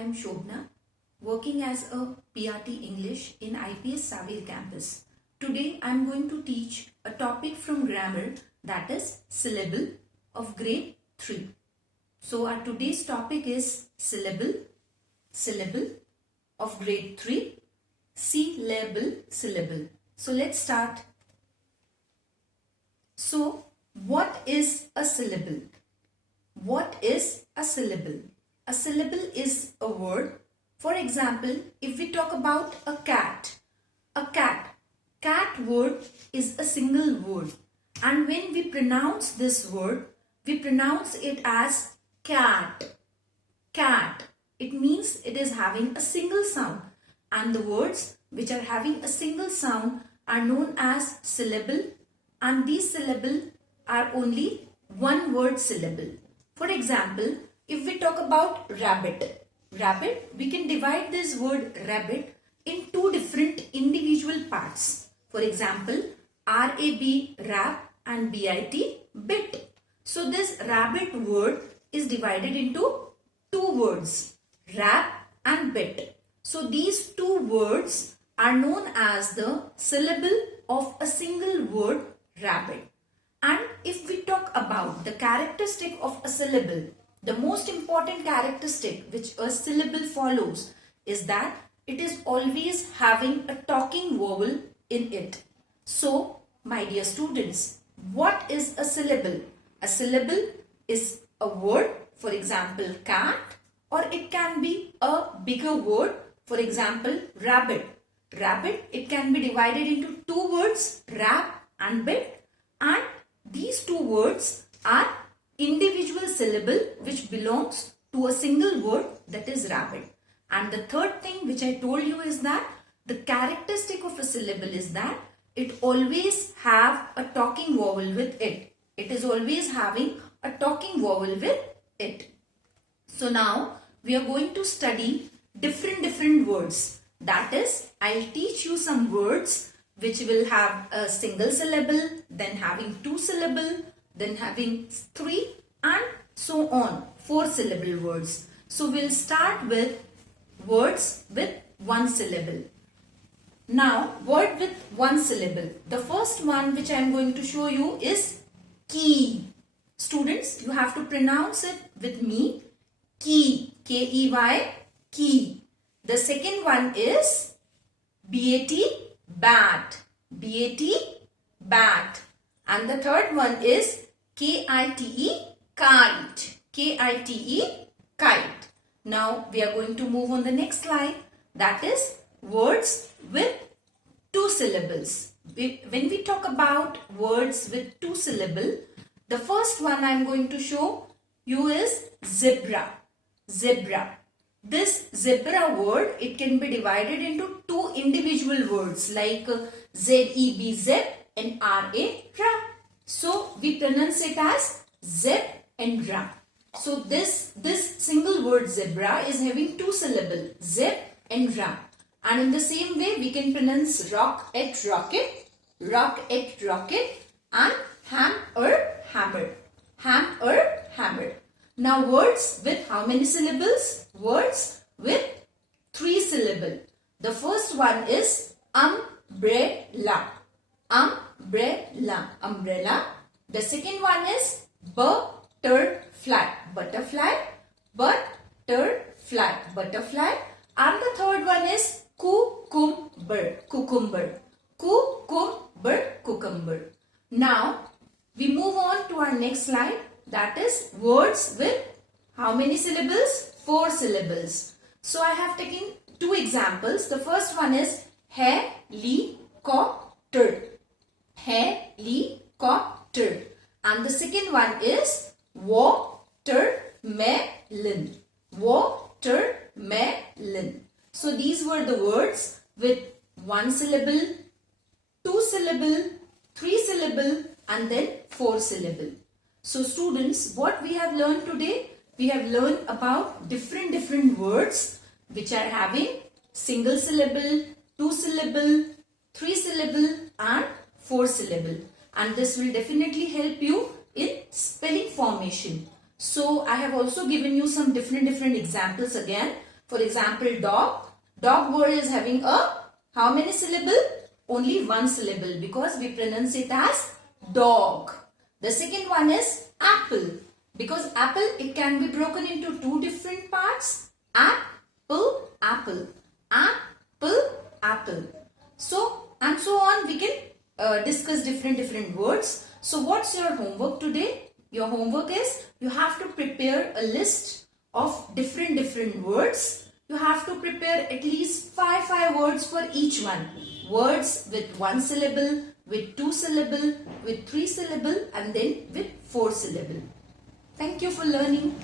I am Shobna, working as a PRT English in IPS Savir campus. Today I am going to teach a topic from grammar, that is syllable of grade 3. So our today's topic is syllable of grade 3, syllable. So let's start. So what is a syllable? What is a syllable? A syllable is a word. For example, if we talk about a cat word is a single word, and when we pronounce this word, we pronounce it as cat. It means it is having a single sound, and the words which are having a single sound are known as syllable, and these syllables are only one word syllable. For example, if we talk about rabbit, we can divide this word rabbit in two different individual parts. For example, R-A-B, rap, and B-I-T, bit. So this rabbit word is divided into two words, rap and bit. So these two words are known as the syllable of a single word, rabbit. And if we talk about the characteristic of a syllable, the most important characteristic which a syllable follows is that it is always having a talking vowel in it. So, my dear students, what is a syllable? A syllable is a word, for example, cat, or it can be a bigger word, for example, rabbit. Rabbit, it can be divided into two words, rap and bit, and these two words are individual syllable which belongs to a single word, that is rabbit. And the third thing which I told you is that the characteristic of a syllable is that it always have a talking vowel with it. It is always having a talking vowel with it. So now we are going to study different words. That is, I'll teach you some words which will have a single syllable, then having two syllable, then having three, and so on, 4 syllable words. So we'll start with words with one syllable. Now, word with one syllable. The first one which I am going to show you is key. Students, you have to pronounce it with me. Key. K-E-Y. Key. The second one is B-A-T. Bat. B-A-T. Bat. And the third one is K-I-T-E. Kite. K-I-T-E. Kite. Now we are going to move on the next slide. That is words with two syllables. When we talk about words with two syllables, the first one I am going to show you is zebra. Zebra. This zebra word, it can be divided into two individual words like Z-E-B-Z and R-A-Ra. So we pronounce it as zeb and ra. So this single word zebra is having two syllables, zeb and ra. And in the same way we can pronounce rock at rocket, and hammer. Hammer. Now words with how many syllables? Words with 3 syllables. The first one is umbrella. Umbrella. The second one is butterfly. Butterfly. And the third one is cucumber. Now we move on to our next slide. That is words with how many syllables? 4 syllables. So I have taken 2 examples. The first one is helicopter. And the second one is watermelon. So these were the words with 1 syllable, 2 syllable, 3 syllable, and then 4 syllable. So students, what we have learned today? We have learned about different words which are having single syllable, 2 syllable, 3 syllable, and 4 syllable. And this will definitely help you in spelling formation. So I have also given you some different examples again. For example, dog. Dog word is having a how many syllable? Only one syllable because we pronounce it as dog. The second one is apple. Because apple, it can be broken into two different parts. Apple, apple. Apple, apple. So, and so on, we can discuss different words. So, what's your homework today? Your homework is, you have to prepare a list of different words. You have to prepare at least five words for each one. Words with one syllable, with two syllable, with three syllable, and then with four syllable. Thank you for learning.